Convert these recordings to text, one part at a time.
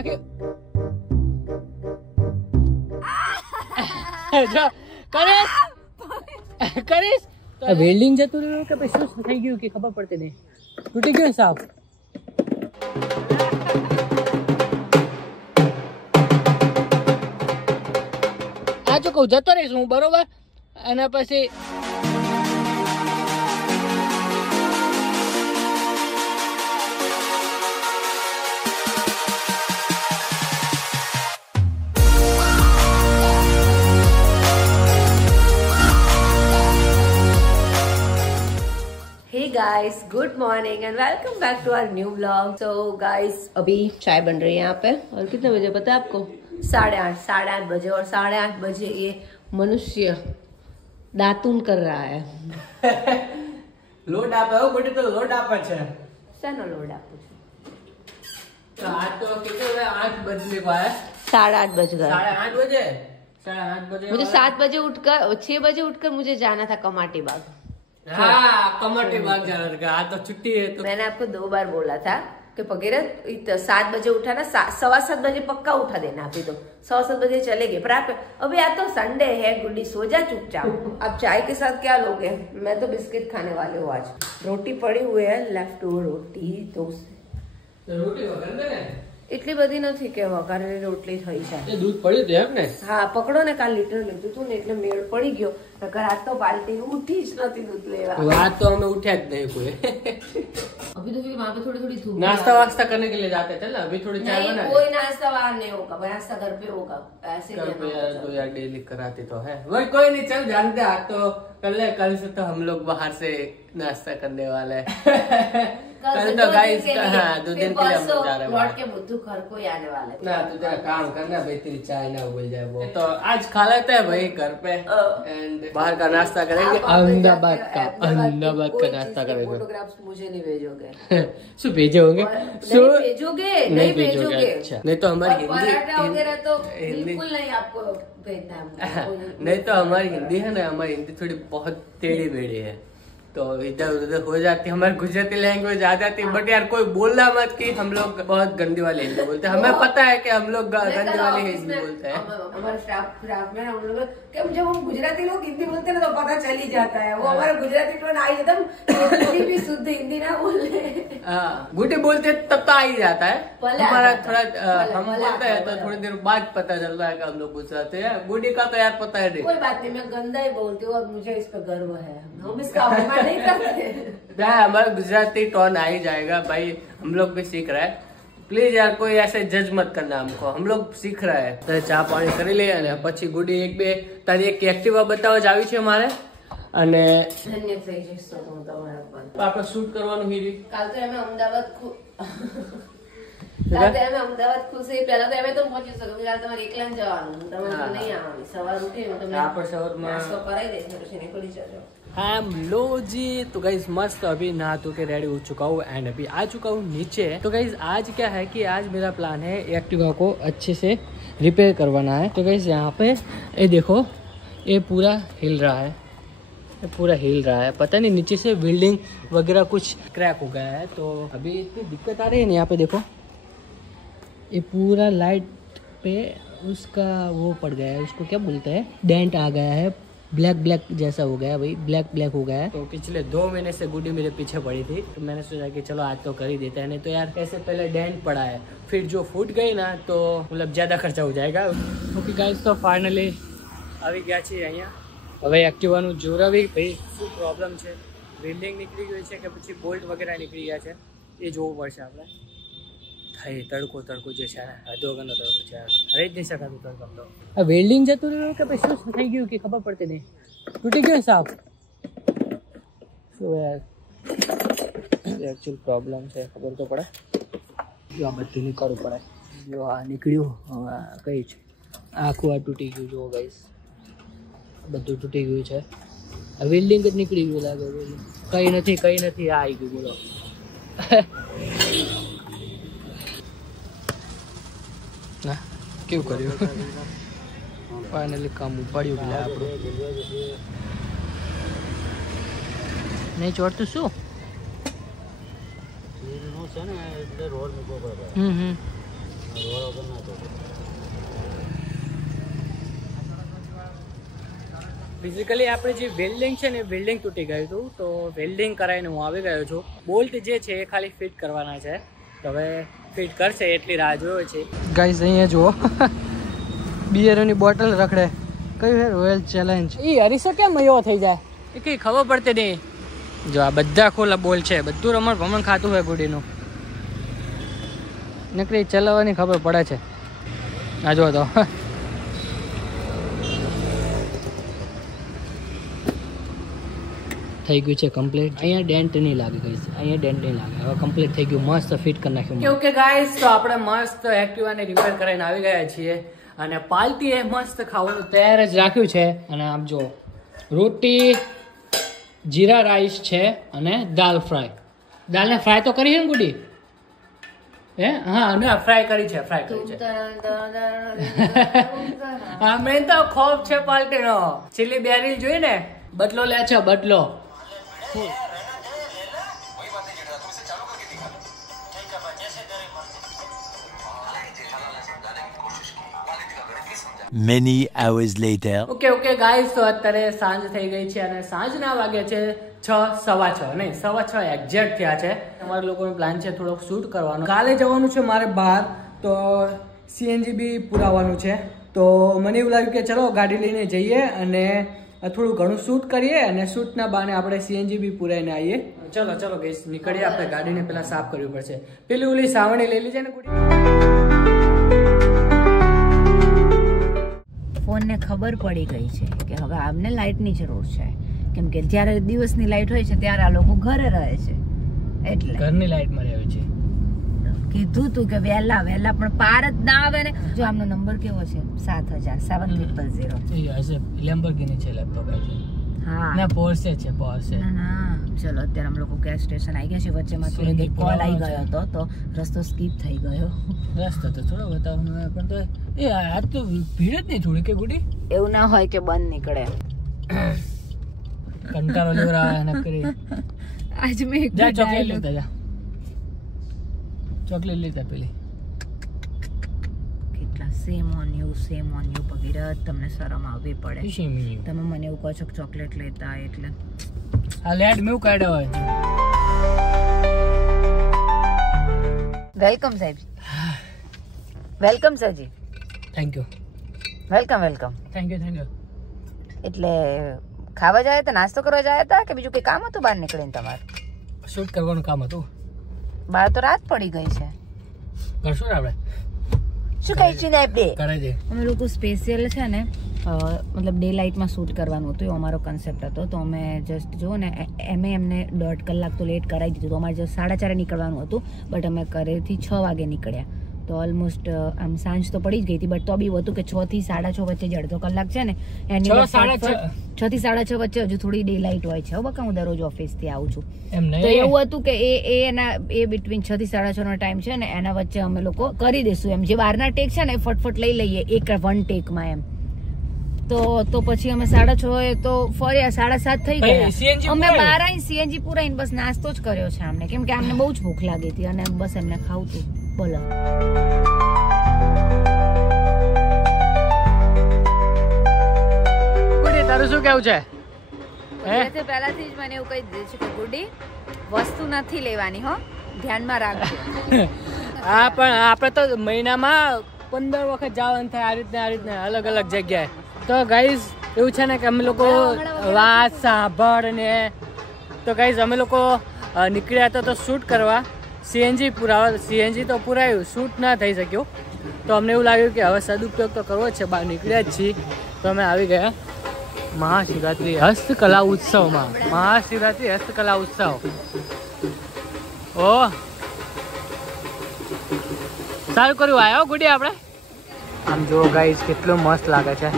આખી જો કરીશ તો વેલ્ડિંગ જતું રહ્યું કે પછી શું થઈ ગયું કે ખબર પડતી નહીં. તૂટી ગયું સાફ. આ જો કહું જતો રહીશ હું બરોબર અને પછી guys good morning and welcome back to our new vlog. So guys अभी चाय बन रही है यहाँ पे और कितने बजे पता है आपको? 8:30 बजे. और 8:30 बजे ये मनुष्य दातून कर रहा है. લોટ આપે હો ગોડી તો લોટ આપે છે. શેનો લોટ આપું છું? તો આ તો કેટલે 8 બજે વાય 8:30 बज गए. 8:30 बजे 8:30 बजे मुझे 7 बजे उठकर 6 बजे उठकर मुझे जाना था कमाटी बाग. हाँ कमाटी बाग जाना था. आज तो छुट्टी है तो मैंने आपको 2 बार बोला था कि पगेरा 7 बजे उठा ना 7:15 बजे पक्का उठा देना. अभी तो 7:15 बजे चलेंगे पर आप अभी आज तो संडे है. गुड्डी सो जा चुपचाप. अब चाय के साथ क्या लोगे? मैं तो बिस्किट खाने वाले हूँ. आज रोटी पड़ी हुई है लेफ्ट ओवर रोटी तो रोटी वगैरह दे ने એટલી બધી નથી કે વઘારેલી રોટલી થઈ જાય. એ દૂધ પડ્યું હતું એમ ને? હા પકડો ને કાલ લીટર લીધું હતું ને એટલે મેળ પડી ગયો. નકર આજ તો પાર્ટી ઉઠી જ નથી દૂધ લેવા. आज तो हमें उठा જ नहीं कोई. अभी तो फिर वहाँ पे थोड़ी थोड़ी धूप. नाश्ता वास्ता करने के लिए जाते थे ना. अभी थोड़ी चाय बना. कोई नाश्ता बाहर नहीं होगा. नाश्ता घर पे होगा. ऐसे घर पे यार तो यार डेली कराती तो है. वही कोई नहीं चल जानते. आज तो कल से तो हम लोग बाहर से नाश्ता करने वाले हैं. कल तो गाइस हाँ 2 दिन के लिए हम लोग जा रहे हैं. लौट के बुद्धू घर को ही आने वाले. ना तू जरा काम करना भाई. तेरी चाय ना उबल जाए वो. तो आज खा लेते हैं भाई घर पे एंड बाहर का नाश्ता करेंगे. अहमदाबाद का नाश्ता करेंगे. फोटोग्राफ्स मुझे नहीं भेजोगे? શું भेजे होंगे? नहीं भेजोगे. अच्छा नहीं तो हमारी पराठा वगैरह तो हिंदी बिल्कुल नहीं आपको भेजना है. नहीं तो हमारी हिंदी है ना. हमारी हिंदी थोड़ी बहुत टेढ़ी मेढ़ी है तो इधर उधर हो जाती. हमारी गुजराती लैंग्वेज आ जाती है. बट यार कोई बोलना मत कि हम लोग बहुत गंदी वाली हिंदी बोलते हैं. हमें पता है कि हम लोग गंदी वाली हिंदी बोलते हैं. हमारे स्टाफ में हम लोग जब हम गुजराती लोग हिंदी बोलते हैं ना तो पता चल ही जाता है. वो हमारा गुजराती टोन आई एकदम किसी भी शुद्ध हिंदी ना बोले. हाँ गुडी बोलते तब तो आ ही जाता है. हमारा थोड़ा हम बोलते हैं तो थोड़ी देर बाद पता चलता है कि हम लोग गुजराती है. गुडी का तो यार पता है नहीं. कोई बात नहीं. मैं गंदा ही बोलती हूँ और मुझे इस पर गर्व है. हम इसका अभिमान नहीं करते. हमारा गुजराती टोन आ ही जाएगा भाई. हम लोग भी सीख रहे हैं. प्लीज यार कोई ऐसे जज मत करना हमको. हम लोग सीख रहे हैं. तो ચા પાણી કરી લઈએ અને પછી ગુડી એક બે તારી એક એક્ટિવા બતાવવા જ આવી છે અમારે અને ધન્ય થઈ જઈશ તો હું તમારા પર. આપણે શૂટ કરવાનું હીરી. કાલ તો અમે અમદાવાદ કાલ તો અમે અમદાવાદ ખુશી પહેલા તો અમે તો પહોંચી શકો. કાલ તમારે એકલા જ જવાનું. તમારે નહીં આવવાની. સવાર ઉઠી તમને આપણે સવારમાં નાસ્તો કરાવી દઈશ ને પછી નીકળી જજો. हम लो जी. तो गाइज मस्त अभी नहा धो के रेडी हो चुका हूँ एंड अभी आ चुका हूँ नीचे. तो गाइज आज क्या है कि आज मेरा प्लान है एक्टिवा को अच्छे से रिपेयर करवाना है. तो गाइज यहाँ पे ये देखो ये पूरा हिल रहा है. ये पूरा हिल रहा है. पता नहीं नीचे से बिल्डिंग वगैरह कुछ क्रैक हो गया है. तो अभी इतनी दिक्कत आ रही है ना. यहाँ पे देखो ये पूरा लाइट पे उसका वो पड़ गया है. उसको क्या बोलते हैं डेंट आ गया है. ब्लैक जैसा हो गया भाई. ब्लैक हो गया है. तो पिछले 2 महीने से गुडी मेरे पीछे पड़ी थी. तो मैंने सोचा कि चलो आज तो कर ही देते हैं. नहीं तो यार ऐसे पहले डेंट पड़ा है फिर जो फूट गई ना तो मतलब ज़्यादा खर्चा हो जाएगा. ओके गाइस तो फाइनली આવી ગયા છીએ અહીંયા. હવે એક્ટિવાનું જોરાવી ભાઈ શું પ્રોબ્લેમ છે. વેલ્ડિંગ નીકળી ગઈ છે કે પછી બોલ્ટ વગેરે નીકળી ગયા છે એ જોવું પડશે આપણે. ભાઈ તડકો જે છે હદો ગનો તડકો છે. રહી જ નહીં શકાતું તડકો તો. આ વેલ્ડિંગ જતું રહ્યું કે પછી શું થઈ ગયું કે ખબર પડતી નહીં. તૂટી ગયું સાફ. શું યાર એકચ્યુઅલ પ્રોબ્લેમ છે ખબર તો પડે. જો આ બધું નીકળવું પડે. જો આ નીકળ્યું હવે કઈ છે આખું આ તૂટી ગયું. જો ગાઈસ બધું તૂટી ગયું છે. આ વેલ્ડિંગ જ નીકળી ગયું લાગે. કઈ નથી આ આવી ગયું બોલો. કેવું કર્યું. ફાઇનલી કામ ઉપાડ્યું એટલે આપણું નહીં ચોટતું શું છે ને એટલે રોડ મૂકવો પડે. રોડ બેઝિકલી આપણે જે વેલ્ડિંગ છે ને વેલ્ડિંગ તૂટી ગયું હતું, તો વેલ્ડિંગ કરાવીને હું આવી ગયો છું. બોલ્ટ જે છે એ ખાલી ફિટ કરવાના છે, તો હવે ફિટ કરશે એટલી રાહ જોયો છે. ગાઈઝ અહીંયા જુઓ બિયરની બોટલ રખડે. કયું છે? Royal challenge. એ હરીસો કેમ એવો થઈ જાય એ કંઈ ખબર પડતી નહીં. જો આ બધા ખોલા બોલ છે, બધું રમણ ભમણ ખાતું હોય ગુડીનું. નકરી ચલાવવાની ખબર પડે છે. આ જો તો થઈ ગયું છે કમ્પ્લીટ. અહીંયા ડેન્ટ નહીં લાગી ગઈ છે, અહીંયા ડેન્ટ નહીં લાગે. હવે કમ્પ્લીટ થઈ ગયું, મસ્ત ફિટ કરી નાખ્યું. ઓકે ગાઈસ, તો આપણે મસ્ત એક્ટિવાને રિપેર કરીને આવી ગયા છીએ અને પાલતીએ મસ્ત ખાવાનું તૈયાર જ રાખ્યું છે. અને આમ જો રોટી, જીરા રાઈસ છે અને દાલ ફ્રાય. દાલને ફ્રાય તો કરી છે ને ગુડી? હે? હા, ના ફ્રાય કરી છે, ફ્રાય કરી છે. હા, મેન તો ખોફ છે પાલટીનો. ચીલી બેરી જોઈ ને, બદલો લે છે બદલો. Many hours later. Okay guys, તો અત્યારે સાંજ થઈ ગઈ છે અને સાંજના વાગ્યા છે 6, 6:15 નહીં 6:15 એક્ઝેક્ટ થયા છે. તમારા લોકોનો પ્લાન છે થોડોક શૂટ કરવાનો. કાલે જવાનું છે મારે બહાર, તો CNG બી પુરાવાનું છે. તો મને એવું લાગ્યું કે ચલો ગાડી લઈને જઈએ અને થોડું ઘણું શૂટ કરીએ અને શૂટના બહાને આપણે CNG બી પુરાઈને આવીએ. ચલો ગઈશ નીકળીએ. આપણે ગાડીને પેલા સાફ કરવી પડશે. પેલી ઓલી સાવણી લઈ લીજે ને ગુડી. ફોનને ખબર પડી ગઈ છે કે હવે આમને લાઇટની જરૂર છે, કેમ કે જ્યારે દિવસની લાઇટ હોય છે ત્યારે આ લોકો ઘરે રહે છે, એટલે ઘરની લાઇટ મળી આવી છે. કીધું તું કે વહેલા પણ પાર જ ના આવે ને. જો આમનો નંબર કેવો છે? 7000 એ હશે લેમ્બોર્ગિની છે લેપટોપ છે. હા ના પોર્શે છે, પોર્શે. ના ચલો અત્યારે અમે લોકો ગેસ સ્ટેશન આવી ગયા છે. વચ્ચેમાં થોડો એક કોલ આવી ગયો હતો તો રસ્તો સ્કીપ થઈ ગયો. રસ્તો તો થોડો બતાવવાનો પણ તો એ આજ તો ભીડ જ નહીં થોડી કે ગુડી? એવું ના હોય કે બંધ નીકળે. કંટાળો લેવરાવે ને કરી. આજ મેં એક ચોકલેટ લેતા જા. ચોકલેટ લેતા પેલી. કેટલા સેમ ઓન યુ ભગીરથ, તમને શરમ આવવી પડે. તમે મને એવું કહો છો કે ચોકલેટ લેતા એટલે આ લેડ મેં કાઢ્યો હોય. વેલકમ સાહેબ. વેલકમ સરજી. Thank you. Welcome. Thank you. એટલે ખાવા જાય તો નાસ્તો કરવા જાય હતા કે બીજું કઈ કામ હતું બહાર નીકળીને? તમારે શૂટ કરવાનું કામ હતું. બહાર તો રાત પડી ગઈ છે. કરશું ને આપણે? શું કહે છે ને આપણે? કરે છે. અમે લોકો સ્પેશિયલ છે ને મતલબ ડે લાઇટમાં શૂટ કરવાનું હતું, એવો અમારો કન્સેપ્ટ હતો. તો અમે જસ્ટ જુઓ ને એમને 1.5 કલાક તો લેટ કરાવી દીધું. તો અમારે જો 4:30 નીકળવાનું હતું, બટ અમે ઘરેથી 6 વાગે નીકળ્યા. તો ઓલમોસ્ટ આમ સાંજ તો પડી જ ગઈ હતી, બટ તો બી હતું કે 6 થી 6:30 વચ્ચે જ અડધો કલાક છે ને એની 6 થી 6:30 વચ્ચે હજુ થોડી ડે લાઇટ હોય છે. બકા હું દરરોજ ઓફિસ થી આવું છું, તો એવું હતું કે એ બિટવીન 6 થી 6:30 નો ટાઈમ છે ને એના વચ્ચે અમે લોકો કરી દઈશું એમ. જે બહારના ટેક છે ને એ ફટફટ લઈ લઈએ વન ટેકમાં એમ. તો પછી અમે 6:30 તો ફર્યા, 7:30 થઈ ગયા. અમે બહાર આવીને CNG પુરાઈને બસ નાસ્તો જ કર્યો છે આમને, કેમ કે આમને બહુ જ ભૂખ લાગી હતી અને બસ એમને ખાવું હતું. બોલો ગુડી, તારું શું કેવું છે? પહેલાથી જ મને એવું કહી દીધું છે કે ગુડી વસ્તુ નથી લેવાની, હો ધ્યાનમાં રાખજો. હા, પણ આપણે તો મહિનામાં 15 વખત જવાનું થાય આ રીતને અલગ અલગ જગ્યાએ. તો ગાઈઝ એવું છે ને કે અમે લોકો વાત સાંભળ ને, તો ગાઈઝ અમે લોકો નીકળ્યા હતા તો શૂટ કરવા. CNG પુરાવા, CNG તો પુરાયું, શૂટ ના થઈ શક્યું. તો અમને એવું લાગ્યું કે હવે સદુપયોગ તો કરવો જ છે, બહાર નીકળ્યા જ છીએ. તો અમે આવી ગયા મહાશિવરાત્રી હસ્તકલા ઉત્સવમાં. મહાશિવરાત્રી હસ્તકલા ઉત્સવ. ઓહ સારું કર્યું આવ્યો ગુડી આપણે. આમ જુઓ ગાઈસ કેટલું મસ્ત લાગે છે.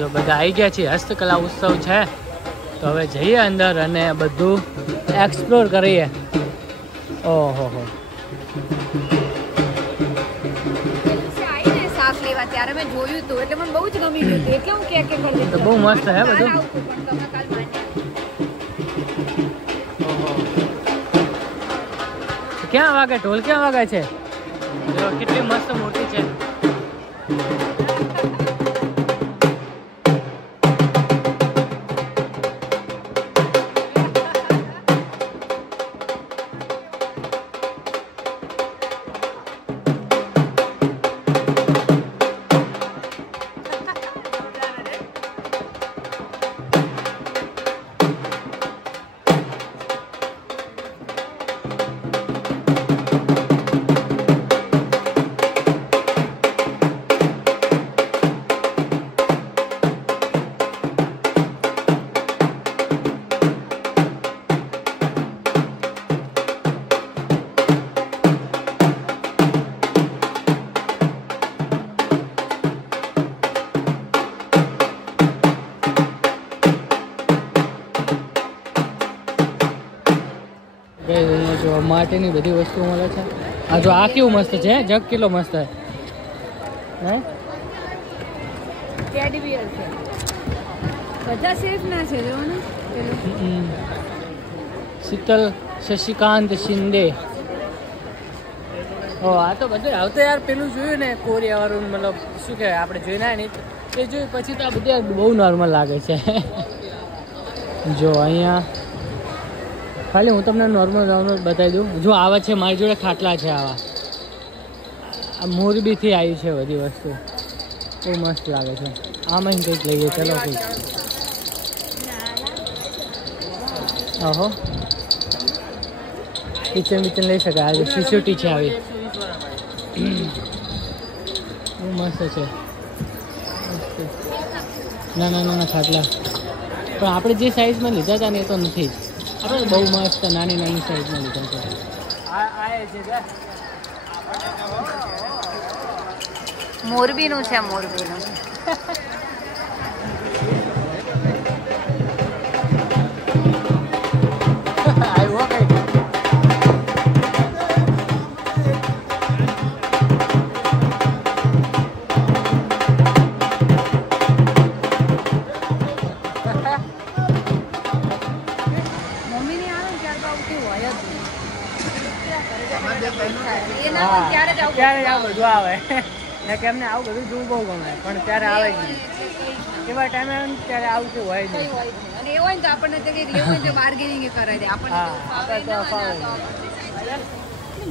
જો બધા આવી ગયા છીએ, હસ્તકલા ઉત્સવ છે. તો હવે જઈએ અંદર અને બધું એક્સપ્લોર કરીએ. ઓહો શાક લેવા ત્યારે મેં જોયું હતું એટલે મને બહુ જ ગમી ગયું હતું, એટલે હું કે કરી દીધું. બહુ મસ્ત છે બધું. ક્યાં વાગે ઢોલ? ક્યાં વાગે છે? જો કેટલી મસ્ત મૂર્તિ છે. જો માટીની બધી વસ્તુઓ મળે છે. આ જો આ કેવું મસ્ત છે, જગ કેટલો મસ્ત છે. હે ટેડી બિયર છે, બધા સેફ ના છે જો ને. શીતલ શશિકાંત શિંદે. ઓ આ તો બધું હવે તો યાર પેલું જોયું ને કોરિયા વાળું, મતલબ શું કહેવાય આપણે જોઈને ને એ જોયું પછી તો આ બધું બહુ નોર્મલ લાગે છે. જો અહીંયા ખાલી હું તમને નોર્મલ બતાવી દઉં. જો આવા છે મારી જોડે ખાટલા છે આવા. આ મોરબીથી આવી છે બધી વસ્તુ, બહુ મસ્ત લાગે છે. આમાં કંઈક લઈએ ચલો કંઈક. ઓહો કિચન વિચન લઈ શકાય. આજે સિસ્યુટી છે આવી, બહુ મસ્ત છે. નાના નાના ખાટલા, પણ આપણે જે સાઈઝમાં લીધા હતા ને એ તો નથી જ. આપણે બહુ મસ્ત નાની નાની સાઈઝમાં લીધા છે. મોરબીનું છે, મોરબીનું. આવ્યો કઈ ત્યારે આવું બધું આવે ને કે એમને આવું બધું જોવું બહુ ગમે, પણ ત્યારે આવે જ નહીં. એવા ટાઈમે ત્યારે આવું કેવું હોય નહીં. અને એવું હોય ને તો આપણને તો કંઈક એવું હોય તો બાર્ગેનિંગ કરાવી દે આપણને.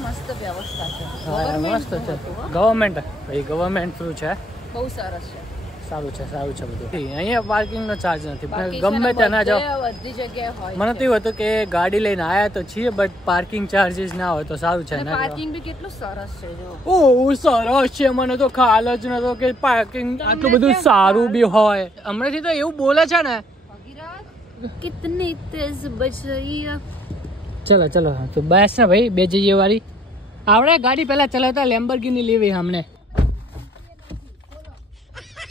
મસ્ત વ્યવસ્થા છે, મસ્ત છે. ગવર્મેન્ટ ભાઈ, ગવર્મેન્ટ થ્રુ છે. બહુ સરસ છે, સારું છે, સારું છે બધું. અહીંયા પાર્કિંગ નો ચાર્જ નથી, ગમે ત્યાં ના જાઓ. બધી જગ્યાએ હોય. મને તો એવું હતું કે ગાડી લઈને આયા તો છીએ, બટ પાર્કિંગ ચાર્જીસ ના હોય તો સારું છે. પાર્કિંગ બી કેટલું સરસ છે જો. ઓહ સરસ છે, મને તો ખ્યાલ જ નતો કે પાર્કિંગ આટલું બધું સારું બી હોય. હમણાંથી તો એવું બોલે છે ને. કિતની તેજ બજ રહી હે. ચલો ચલો તો બસ ને ભાઈ, બે જઈએ વાળી. આવડે ગાડી પેલા ચલાવતા લેમ્બોર્ગિની લેવી અમને.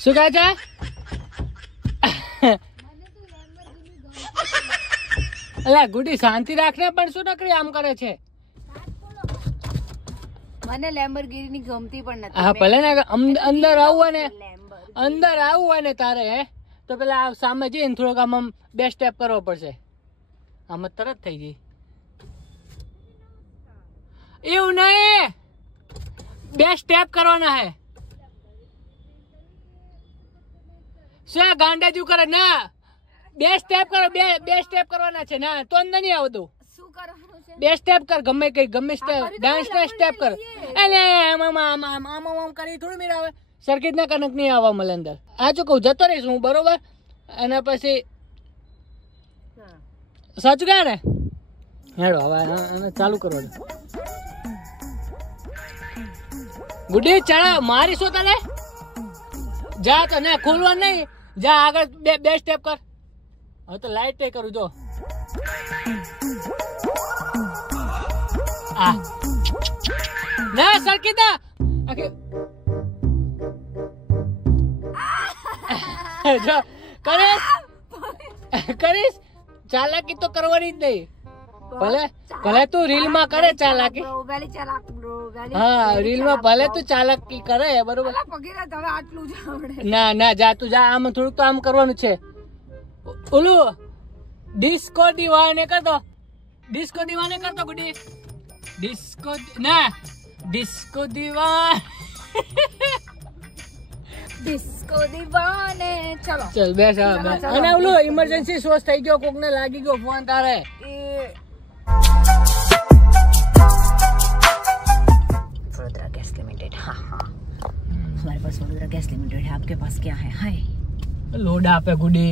શું કહે છે? અલા ગુડી શાંતિ રાખને, પણ શું નકરી આમ કરે છે? મને લેમ્બોર્ગિની ગમતી પણ નથી. હા ભલે ને અંદર આવવું ને, અંદર આવવું હોય ને તારે તો પેલા સામે જઈને થોડોક આમ બે સ્ટેપ કરવો પડશે. આમ તરત થઈ ગઈ. એવું નહીં, બે સ્ટેપ કરવાના હે. શું ગાંડાજુ કરે? ના બે સ્ટેપ કરો, બે સ્ટેપ કરવાના છે. ના તો અંદર નહીં આવતું. શું કરવાનું છે? બે સ્ટેપ કર, ગમે કઈ ગમે સ્ટેપ, ડાન્સ ના સ્ટેપ કર. એટલે આમ કરી થોડું મેળ આવે. સર્કિટ ના કનક નહીં આવવા મળે અંદર. આ જો કહું જતો રહીશ હું, બરોબર? અને પછી સાચું કહે ને. હેડો હવે ચાલુ કરો. ગુડી ચડા મારી શું તને? જા તો ના ખોલવા નહીં, જા આગળ બે સ્ટેપ કર. હવે તો લાઈટ કરું જો. આ ના સરકીતા જો કરીશ ચાલાકી તો કરવાની જ નહીં. ભલે ભલે તું રીલ માં કરે ચાલાકી. હા રીલ માં ભલે તું ચાલાકી કરે બરોબર. ના ના જા તું જા. આમ થોડુંક તો આમ કરવાનું છે. ઓલું ડિસ્કો દીવાને કરતો, ડિસ્કો દીવાને કરતો ગુડી. ડિસ્કો ના डिस्को दीवान ડિસ્કો દીવાને ચલો ચલ બેસ અને ઓલો ઇમરજન્સી સોસ થઈ ગયો, કોકને લાગી ગયો ફોન તારે. Vadodara gas limited. हाँ हाँ हमारे पास वडोदरा गैस लिमिटेड है. आपके पास क्या है? हाय લોડ આપે ગુડી.